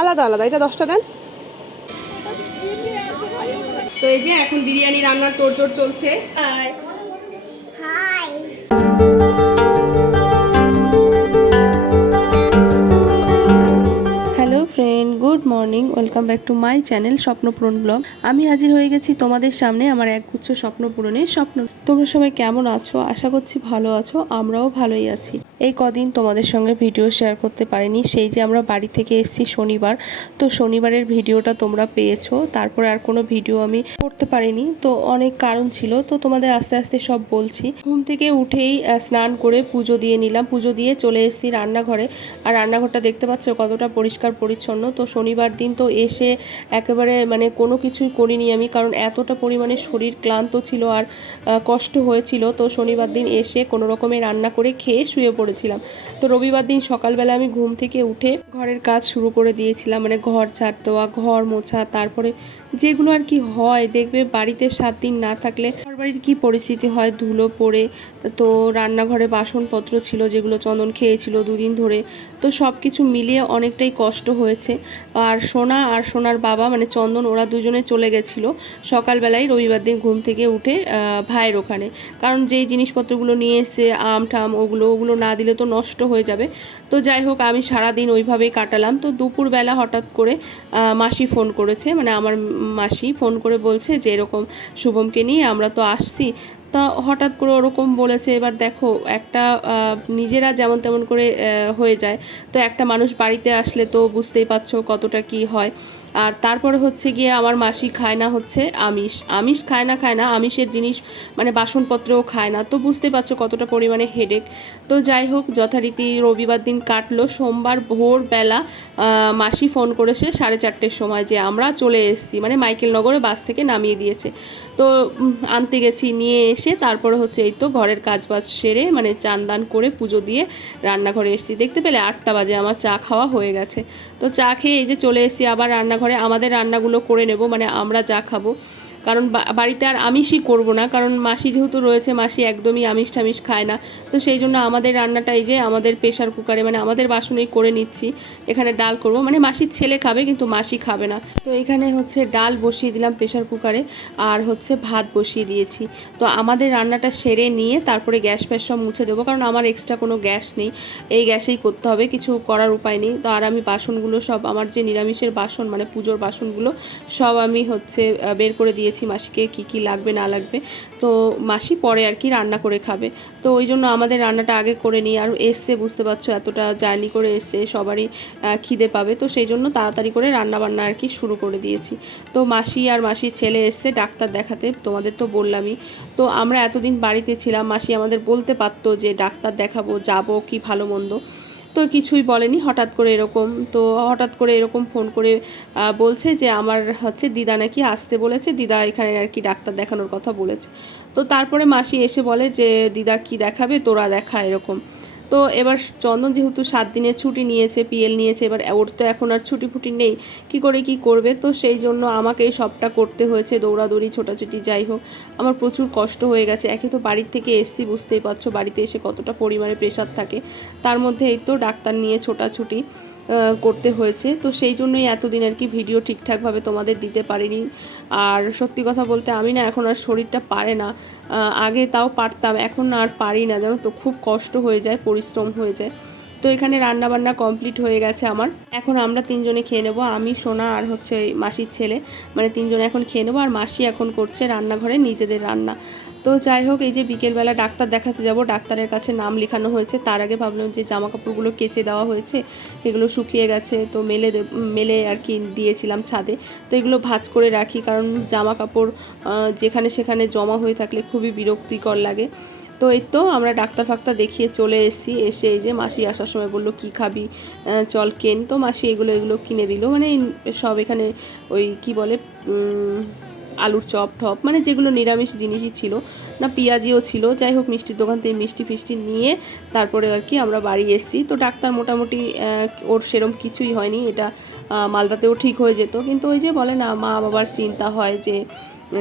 আলাদা আলাদা। এটা দশটা দেন। তো এই যে এখন বিরিয়ানি রান্নার তোর চলছে। Friend good morning welcome back to my channel Swapnapuran blog আমি হাজির হয়ে গেছি তোমাদের সামনে আমার একগুচ্ছ স্বপ্ন পূরণের স্বপ্ন। তোমরা সবাই কেমন আছো? আশা করছি ভালো আছো, আমরাও ভালোই আছি। এই কদিন তোমাদের সঙ্গে ভিডিও শেয়ার করতে পারিনি, সেই যে আমরা বাড়ি থেকে এসেছি শনিবার। তো শনিবারের ভিডিওটা তোমরা পেয়েছ, তারপরে আর কোনো ভিডিও আমি করতে পারিনি, তো অনেক কারণ ছিল, তো তোমাদের আস্তে আস্তে সব বলছি। ঘুম থেকে উঠেই স্নান করে পুজো দিয়ে নিলাম, পুজো দিয়ে চলে এসেছি রান্নাঘরে। আর রান্নাঘরটা দেখতে পাচ্ছ কতটা পরিষ্কার পরিচ্ছন্ন, তো শনিবার দিন তো এসে একেবারে মানে কোনো কিছুই করিনি আমি, কারণ এতটা পরিমাণে শরীর ক্লান্ত ছিল আর কষ্ট হয়েছিল, তো শনিবার দিন এসে কোনো রকমে রান্না করে খেয়ে শুয়ে পড়েছিলাম। তো রবিবার দিন সকালবেলা আমি ঘুম থেকে উঠে ঘরের কাজ শুরু করে দিয়েছিলাম মানে ঘর ঝাড় দেওয়া, ঘর মোছা, তারপরে যেগুলো আর কি হয়, দেখবে বাড়িতে সাত দিন না থাকলে ঘর বাড়ির কী পরিস্থিতি হয়, ধুলো পড়ে, তো রান্নাঘরে বাসনপত্র ছিল যেগুলো চন্দন খেয়েছিল দুদিন ধরে, তো সব কিছু মিলিয়ে অনেকটাই কষ্ট হয়েছে। আর সোনা আর সোনার বাবা মানে চন্দন ওরা দুজনে চলে গেছিল সকালবেলায় রবিবার দিন ঘুম থেকে উঠে ভাইয়ের ওখানে। কারণ যেই জিনিসপত্রগুলো নিয়ে এসে আম টাম ওগুলো ওগুলো না দিলে তো নষ্ট হয়ে যাবে। তো যাই হোক, আমি সারাদিন ওইভাবেই কাটালাম। তো দুপুরবেলা হঠাৎ করে মাসি ফোন করেছে মানে আমার মাসি ফোন করে বলছে যে এরকম শুভমকে নিয়ে আমরা তো আসছি তা হঠাৎ করে ওরকম বলেছে, এবার দেখো, একটা নিজেরা যেমন তেমন করে হয়ে যায়। তো একটা মানুষ বাড়িতে আসলে তো বুঝতেই পারছ কতটা কি হয়। আর তারপরে হচ্ছে গিয়ে আমার মাসি খায় না হচ্ছে আমিষ। আমিষ খায় না খায় না, আমিষের জিনিস মানে বাসনপত্রও খায় না। তো বুঝতে পারছ কতটা পরিমাণে হেডেক তো যাই হোক, যথারীতি রবিবার দিন কাটলো। সোমবার ভোরবেলা মাসি ফোন করেছে সাড়ে চারটের সময় যে আমরা চলে এসেছি। মানে মাইকেল নগরে বাস থেকে নামিয়ে দিয়েছে। তো আনতে গেছি, নিয়ে এসে তারপরে হচ্ছে এই তো ঘরের কাজ বাজ সেরে মানে চান দান করে পুজো দিয়ে রান্নাঘরে এসেছি। দেখতে পেলে আটটা বাজে, আমার চা খাওয়া হয়ে গেছে। তো চা খেয়ে এই যে চলে এসেছি, আবার রান্নাঘরে আমাদের রান্নাগুলো করে নেব মানে আমরা যা খাব। কারণ বাড়িতে আর আমিষই করব না, কারণ মাসি যেহেতু রয়েছে, মাসি একদমই আমিষ টামিষ খায় না। তো সেই জন্য আমাদের রান্নাটা এই যে আমাদের প্রেশার কুকারে মানে আমাদের বাসনেই করে নিচ্ছি। এখানে ডাল করব মানে মাসির ছেলে খাবে কিন্তু মাসি খাবে না। তো এখানে হচ্ছে ডাল বসিয়ে দিলাম প্রেশার কুকারে, আর হচ্ছে ভাত বসিয়ে দিয়েছি। তো আমাদের রান্নাটা সেরে নিয়ে তারপরে গ্যাস ফ্যাস সব মুছে দেবো, কারণ আমার এক্সট্রা কোনো গ্যাস নেই। এই গ্যাসেই করতে হবে, কিছু করার উপায় নেই। তো আর আমি বাসনগুলো সব, আমার যে নিরামিষের বাসন মানে পুজোর বাসনগুলো, সব আমি হচ্ছে বের করে দিয়েছি মাসিকে কি কি লাগবে, না লাগবে। তো মাসি পরে আর কি রান্না করে খাবে। তো ওই জন্য আমাদের রান্নাটা আগে করে নিই। আর এসছে, বুঝতে পারছ, এতটা জার্নি করে এসছে, সবারই খিদে পাবে। তো সেই জন্য তাড়াতাড়ি করে রান্না বান্না আর কি শুরু করে দিয়েছি। তো মাসি আর মাসির ছেলে এসছে ডাক্তার দেখাতে, তোমাদের তো বললামই। তো আমরা এতদিন বাড়িতে ছিলাম, মাসি আমাদের বলতে পারতো যে ডাক্তার দেখাবো, যাব কি ভালো মন্দ। তো কিছুই বলেনি, হঠাৎ করে এরকম, তো হঠাৎ করে এরকম ফোন করে বলছে যে আমার হচ্ছে দিদা নাকি আসতে বলেছে, দিদা এখানে আর কি ডাক্তার দেখানোর কথা বলেছে। তো তারপরে মাসি এসে বলে যে, দিদা কি দেখাবে, তোরা দেখা, এরকম। তো এবার চন্দন যেহেতু সাত দিনের ছুটি নিয়েছে, পিএল নিয়েছে, এবার ওর তো এখন আর ছুটি ফুটি নেই, কি করে কি করবে? তো সেই জন্য আমাকে সবটা করতে হয়েছে, দৌড়াদৌড়ি, ছোটাছুটি, যাই হোক। আমার প্রচুর কষ্ট হয়ে গেছে। একে তো বাড়ির থেকে এসছি, বুঝতেই পারছ, বাড়িতে এসে কতটা পরিমাণে প্রেশার থাকে। তার মধ্যে এই তো ডাক্তার নিয়ে ছোটাছুটি করতে হয়েছে। তো সেই জন্যই এতদিন আর কি ভিডিও ঠিকঠাকভাবে তোমাদের দিতে পারিনি। আর সত্যি কথা বলতে আমি না এখন আর শরীরটা পারে না। আগে তাও পারতাম, এখন আর পারি না, জানো তো, খুব কষ্ট হয়ে যায় পরিশ্রম হয়ে যায় তো এখানে রান্না বান্না কমপ্লিট হয়ে গেছে আমার। এখন আমরা তিনজনে খেয়ে নেব, আমি, সোনা আর হচ্ছে মাসির ছেলে। মানে তিনজনে এখন খেয়ে নেব, আর মাসি এখন করছে রান্নাঘরে নিজেদের রান্না। তো যাই হোক, এই যে বিকেলবেলা ডাক্তার দেখাতে যাব, ডাক্তারের কাছে নাম লেখানো হয়েছে। তার আগে ভাবলাম যে জামা কাপড়গুলো কেচে দেওয়া হয়েছে, এগুলো শুকিয়ে গেছে, তো মেলে মেলে আর কি দিয়েছিলাম ছাদে। তো এগুলো ভাঁজ করে রাখি, কারণ জামা কাপড় যেখানে সেখানে জমা হয়ে থাকলে খুবই বিরক্তিকর লাগে। তো এই তো আমরা ডাক্তার ফাক্তার দেখিয়ে চলে এসেছি। এসে এই যে মাসি আসার সময় বলল, কি খাবি? চল কেন। তো মাসি এগুলো এগুলো কিনে দিল। মানে সব এখানে ওই কি বলে আলুর চপ টপ মানে যেগুলো নিরামিষ জিনিসই ছিল, না পেঁয়াজিও ছিল। যাই হোক, মিষ্টির দোকান থেকে মিষ্টি ফিষ্টি নিয়ে তারপরে আর কি আমরা বাড়ি এসেছি। তো ডাক্তার মোটামুটি ওর সেরম কিছুই হয়নি, এটা মালদাতেও ঠিক হয়ে যেত। কিন্তু ওই যে বলে না, মা বাবার চিন্তা হয় যে,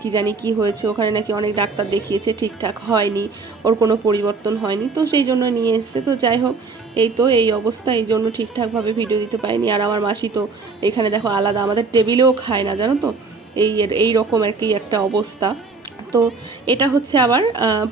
কি জানি কি হয়েছে, ওখানে নাকি অনেক ডাক্তার দেখিয়েছে, ঠিকঠাক হয়নি, ওর কোনো পরিবর্তন হয়নি। তো সেই জন্য নিয়ে এসছে। তো যাই হোক, এই তো এই অবস্থা, এই জন্য ঠিকঠাকভাবে ভিডিও দিতে পারিনি। আর আমার মাসি তো এখানে দেখো আলাদা, আমাদের টেবিলেও খায় না, জানো তো? এই এই রকম আর কি একটা অবস্থা। তো এটা হচ্ছে আবার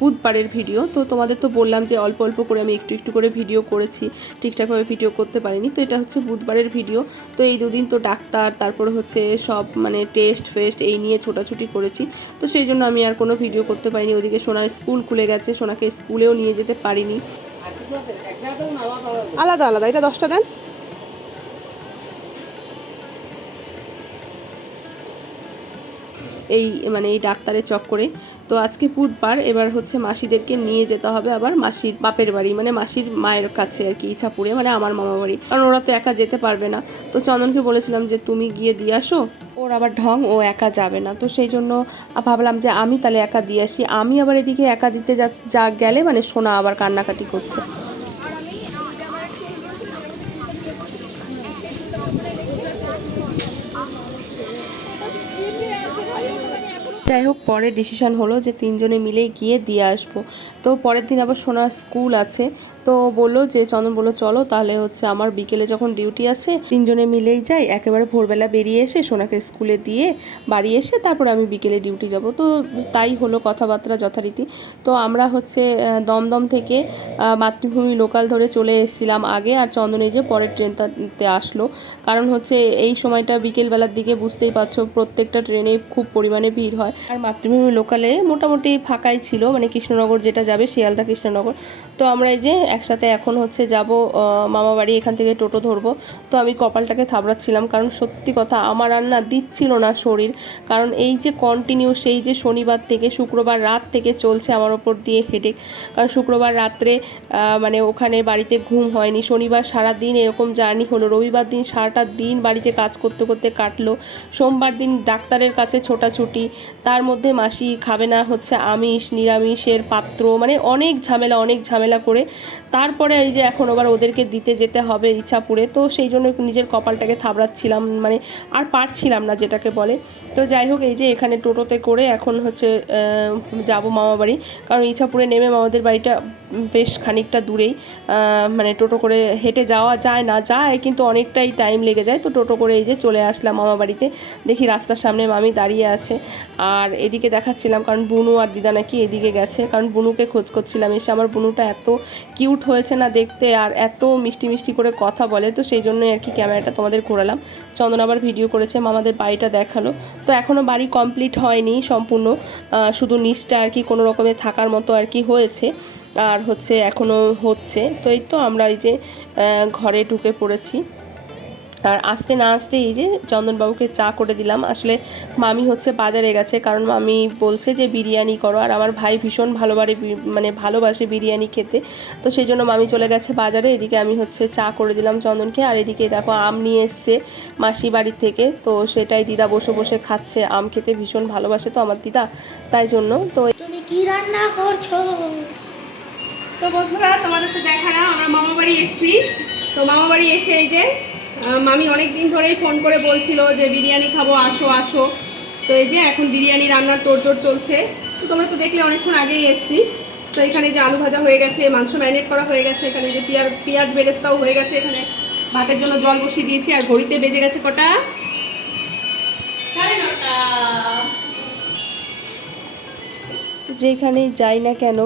বুধবারের ভিডিও। তো তোমাদের তো বললাম যে অল্প অল্প করে আমি একটু একটু করে ভিডিও করেছি ঠিকঠাকভাবে ভিডিও করতে পারিনি। তো এটা হচ্ছে বুধবারের ভিডিও। তো এই দুদিন তো ডাক্তার তারপরে হচ্ছে সব মানে টেস্ট ফেস্ট এই নিয়ে ছোটাছুটি করেছি। তো সেই জন্য আমি আর কোনো ভিডিও করতে পারিনি। ওদিকে সোনার স্কুল খুলে গেছে সোনাকে স্কুলেও নিয়ে যেতে পারিনি। আলাদা আলাদা। এটা দশটা দেন। এই মানে এই ডাক্তারের চক্করে তো আজকে বুধবার, এবার হচ্ছে মাসিদেরকে নিয়ে যেতে হবে আবার মাসির বাপের বাড়ি মানে মাসির মায়ের কাছে আর কি ইচ্ছাপুরে মানে আমার মামা বাড়ি। কারণ ওরা তো একা যেতে পারবে না। তো চন্দনকে বলেছিলাম যে, তুমি গিয়ে দিয়ে আসো। ওর আবার ঢং, ও একা যাবে না। তো সেই জন্য ভাবলাম যে, আমি তাহলে একা দিয়ে আসি। আমি আবার এদিকে একা দিতে যা যা গেলে মানে সোনা আবার কান্নাকাটি করছে। যাই হোক, পরে ডিসিশন হলো যে তিনজনে মিলেই গিয়ে দিয়ে আসব। তো পরের দিন আবার সোনার স্কুল আছে। তো বলল যে, চন্দন বলল, চলো তাহলে হচ্ছে আমার বিকেলে যখন ডিউটি আছে, তিনজনে মিলেই যাই। একেবারে ভোরবেলা বেরিয়ে এসে সোনাকে স্কুলে দিয়ে বাড়ি এসে তারপর আমি বিকেলে ডিউটি যাব। তো তাই হলো কথাবার্তা যথারীতি। তো আমরা হচ্ছে দমদম থেকে মাতৃভূমি লোকাল ধরে চলে এসেছিলাম আগে আর চন্দন যে পরের ট্রেনটাতে আসলো। কারণ হচ্ছে, এই সময়টা বিকেলবেলার দিকে বুঝতেই পারছ, প্রত্যেকটা ট্রেনে খুব পরিমাণে ভিড় হয়। আর মাতৃভূমি লোকালে মোটামুটি ফাঁকাই ছিল মানে কৃষ্ণনগর যেটা যাবে শিয়ালদা কৃষ্ণনগর তো আমরা এই যে একসাথে এখন হচ্ছে যাব মামা বাড়ি এখান থেকে টোটো ধরবো। তো আমি কপালটাকে থাবড়াচ্ছিলাম, কারণ সত্যি কথা আমার আর না দিচ্ছিল না শরীর। কারণ এই যে কন্টিনিউ সেই যে শনিবার থেকে শুক্রবার রাত থেকে চলছে আমার ওপর দিয়ে হেডেক কারণ শুক্রবার রাত্রে মানে ওখানে বাড়িতে ঘুম হয়নি। শনিবার সারা দিন এরকম জার্নি হলো। রবিবার দিন সারাটা দিন বাড়িতে কাজ করতে করতে কাটলো। সোমবার দিন ডাক্তারের কাছে ছোটাছুটি। তার মধ্যে মাসি খাবে না, হচ্ছে আমিষ, নিরামিষের পাত্র মানে অনেক ঝামেলা অনেক ঝামেলা। করে তারপরে এই যে এখন আবার ওদেরকে দিতে যেতে হবে ইচ্ছাপুরে, তো সেই জন্য নিজের কপালটাকে থাবড়াচ্ছিলাম মানে আর পারছিলাম না যেটাকে বলে। তো যাই হোক, এই যে এখানে টোটোতে করে এখন হচ্ছে যাব মামা বাড়ি। কারণ ইচ্ছাপুরে নেমে মামাদের বাড়িটা বেশ খানিকটা দূরেই মানে টোটো করে হেঁটে যাওয়া যায় না যায়, কিন্তু অনেকটাই টাইম লেগে যায়। তো টোটো করে এই যে চলে আসলাম মামা বাড়িতে। দেখি রাস্তার সামনে মামি দাঁড়িয়ে আছে। আর এদিকে দেখাচ্ছিলাম, কারণ বুনু আর দিদা নাকি এদিকে গেছে। কারণ বুনুকে খোঁজ করছিলাম, এসে আমার বুনুটা এত কিউট হয়েছে না দেখতে আর এত মিষ্টি মিষ্টি করে কথা বলে, তো সেই জন্যই আর কি ক্যামেরাটা তোমাদের ঘোরালাম। চন্দন আবার ভিডিও করেছে, মামাদের বাড়িটা দেখাল। তো এখনও বাড়ি কমপ্লিট হয়নি সম্পূর্ণ শুধু নিচটা আর কি কোনো রকমে থাকার মতো আর কি হয়েছে, আর হচ্ছে এখনও হচ্ছে। তো এই তো আমরা এই যে ঘরে ঢুকে পড়েছি। আর আসতে না আসতে এই যে চন্দনবাবুকে চা করে দিলাম। আসলে মামি হচ্ছে বাজারে গেছে কারণ মামি বলছে যে বিরিয়ানি করো। আর আমার ভাই ভীষণ ভালোবারে বি- মানে ভালোবাসে বিরিয়ানি খেতে। তো সেই জন্য মামি চলে গেছে বাজারে। এদিকে আমি হচ্ছে চা করে দিলাম চন্দনকে। আর এদিকে দেখো আম নিয়ে এসছে মাসি বাড়ির থেকে। তো সেটাই দিদা বসে বসে খাচ্ছে। আম খেতে ভীষণ ভালোবাসে তো আমার দিদা তাই জন্য তো তুমি কি রান্না করছ? তো বন্ধুরা তোমাদের তো দেখালাম আমরা মামা বাড়ি এসেছি। তো মামা বাড়ি এসে এই যে মামি অনেক দিন ধরেই ফোন করে বলছিল যে বিরিয়ানি খাব, আসো আসো। তো এই যে এখন বিরিয়ানি রান্নার তোড়জোড় চলছে। তো তোমরা তো দেখলে অনেকক্ষণ আগেই এসেছি। তো এখানে যে আলু ভাজা হয়ে গেছে, মাংস ম্যারিনেট করা হয়ে গেছে, এখানে যে পেঁয়াজ পেঁয়াজ বেরেস্তাও হয়ে গেছে, এখানে ভাতের জন্য জল বসিয়ে দিয়েছি, আর ঘড়িতে বেজে গেছে কটা? সাড়ে যেখানেই যাই না কেন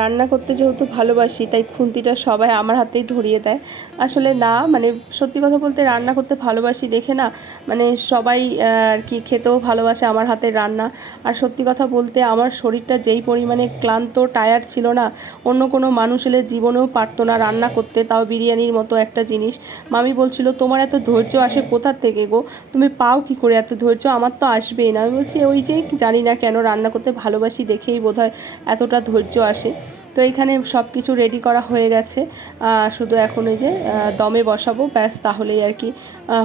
রান্না করতে যেহেতু ভালোবাসি, তাই খুন্তিটা সবাই আমার হাতেই ধরিয়ে দেয়। আসলে না মানে সত্যি কথা বলতে রান্না করতে ভালোবাসি দেখে না মানে সবাই আর কি খেতেও ভালোবাসে আমার হাতের রান্না। আর সত্যি কথা বলতে আমার শরীরটা যেই পরিমাণে ক্লান্ত টায়ার ছিল না, অন্য কোনো মানুষ হলে জীবনেও পারতো না রান্না করতে, তাও বিরিয়ানির মতো একটা জিনিস। মামি বলছিল, তোমার এত ধৈর্য আসে কোথার থেকে গো? তুমি পাও কি করে এত ধৈর্য? আমার তো আসবেই না। আমি বলছি, ওই যে, জানি না কেন রান্না করতে ভালোবাসি দেখেই বোধহয় এতটা ধৈর্য আসে তো এইখানে সব কিছু রেডি করা হয়ে গেছে। শুধু এখন ওই যে দমে বসাবো, ব্যাস তাহলেই আর কি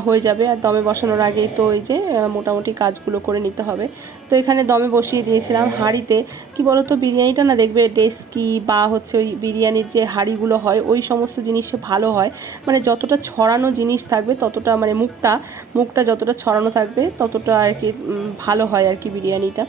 হয়ে যাবে। আর দমে বসানোর আগেই তো ওই যে মোটামুটি কাজগুলো করে নিতে হবে। তো এখানে দমে বসিয়ে দিয়েছিলাম হাঁড়িতে। কি বলো তো বিরিয়ানিটা না দেখবে ডেস্কি বা হচ্ছে ওই বিরিয়ানির যে হাঁড়িগুলো হয়, ওই সমস্ত জিনিসে ভালো হয়। মানে যতটা ছড়ানো জিনিস থাকবে, ততটা মানে মুখটা মুখটা যতটা ছড়ানো থাকবে, ততটা আর কি ভালো হয় আর কি বিরিয়ানিটা।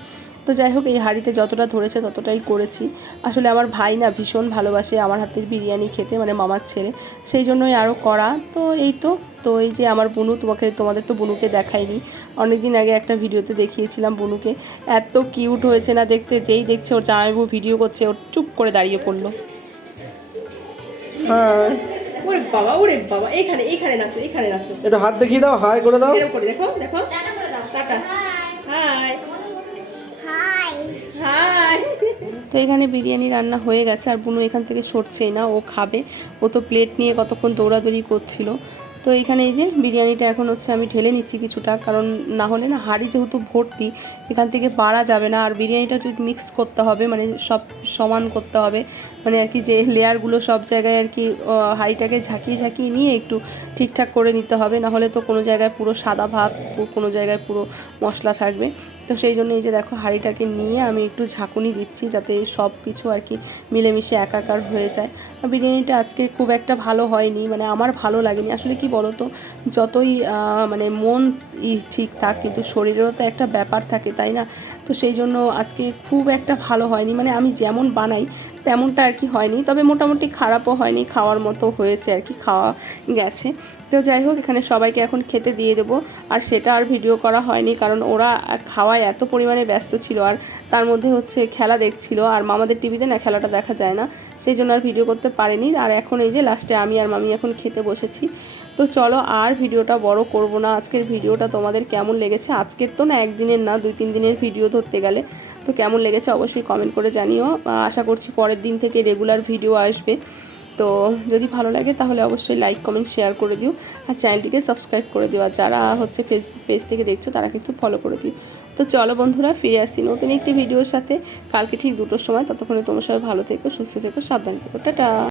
তো যাই হোক এই হাঁড়িতে যতটা ধরেছে ততটাই করেছি। আসলে আমার ভাই না ভীষণ ভালোবাসে আমার হাতের বিরিয়ানি খেতে মানে মামার ছেলে। সেই জন্যই আরও করা তো এই তো তো এই যে আমার বনু তোমাকে তোমাদের তো বুনুকে দেখাইনি। অনেকদিন আগে একটা ভিডিওতে দেখিয়েছিলাম বনুকে। এত কিউট হয়েছে না দেখতে যেই দেখছে ওর জামাইবু ভিডিও করছে ওর চুপ করে দাঁড়িয়ে পড়ল। হ্যাঁ। ওরে বাবা ওরে বাবা এখানে এখানে নাচো এখানে নাচো। একটু হাত দেখিয়ে দাও হাই করে দাও। করে দেখো দেখো। টাটা হাই। তো এখানে বিরিয়ানি রান্না হয়ে গেছে, আর বুনু এখান থেকে সরছেই না, ও খাবে। ও তো প্লেট নিয়ে কতক্ষণ দৌড়াদৌড়ি করছিল। তো এখানে এই যে বিরিয়ানিটা এখন হচ্ছে আমি ঢেলে নিচ্ছি কিছুটা, কারণ না হলে না হাঁড়ি যেহেতু ভর্তি, এখান থেকে বাড়া যাবে না। আর বিরিয়ানিটা একটু মিক্স করতে হবে মানে সব সমান করতে হবে মানে আর কি যে লেয়ারগুলো সব জায়গায় আর কি হাঁড়িটাকে ঝাঁকিয়ে ঝাঁকিয়ে নিয়ে একটু ঠিকঠাক করে নিতে হবে, না হলে তো কোনো জায়গায় পুরো সাদা ভাত কোনো জায়গায় পুরো মশলা থাকবে। তো সেই জন্য এই যে দেখো হাঁড়িটাকে নিয়ে আমি একটু ঝাঁকুনি দিচ্ছি যাতে সব কিছু আর কি মিলেমিশে একাকার হয়ে যায়। বিরিয়ানিটা আজকে খুব একটা ভালো হয়নি মানে আমার ভালো লাগেনি। আসলে কি বলো তো যতই মানে মন ঠিক থাক, কিন্তু শরীরেরও তো একটা ব্যাপার থাকে, তাই না? তো সেই জন্য আজকে খুব একটা ভালো হয়নি মানে আমি যেমন বানাই তেমনটা আর কি হয়নি, তবে মোটামুটি খারাপও হয়নি, খাওয়ার মতো হয়েছে আর কি, খাওয়া গেছে। তো যাই হোক, এখানে সবাইকে এখন খেতে দিয়ে দেবো, আর সেটা আর ভিডিও করা হয়নি, কারণ ওরা খাওয়ায় এত পরিমাণে ব্যস্ত ছিল আর তার মধ্যে হচ্ছে খেলা দেখছিল আর মামাদের টিভিতে না খেলাটা দেখা যায় না, সেই জন্য আর ভিডিও করতে পারিনি। আর এখন এই যে লাস্টে আমি আর মামি এখন খেতে বসেছি। তো চলো আর ভিডিওটা বড় করব না। আজকের ভিডিওটা তোমাদের কেমন লেগেছে? আজকের তো না একদিনের না, দুই তিন দিনের ভিডিও ধরতে গেলে। তো কেমন লেগেছে অবশ্যই কমেন্ট করে জানিও। আশা করছি পরের দিন থেকে রেগুলার ভিডিও আসবে। তো যদি ভালো লাগে তাহলে অবশ্যই লাইক কমেন্ট শেয়ার করে দিও। আর চ্যানেলটিকে সাবস্ক্রাইব করে দিও। আর যারা হচ্ছে ফেসবুক পেজ থেকে দেখছ তারা কিন্তু ফলো করে দিও। তো চলো বন্ধুরা, ফিরে আসছি নতুন একটি ভিডিওর সাথে। কালকে ঠিক দুটোর সময়, ততক্ষণে তোমার সবাই ভালো থেকো, সুস্থ থেকো, সাবধান থেকো। টাটা!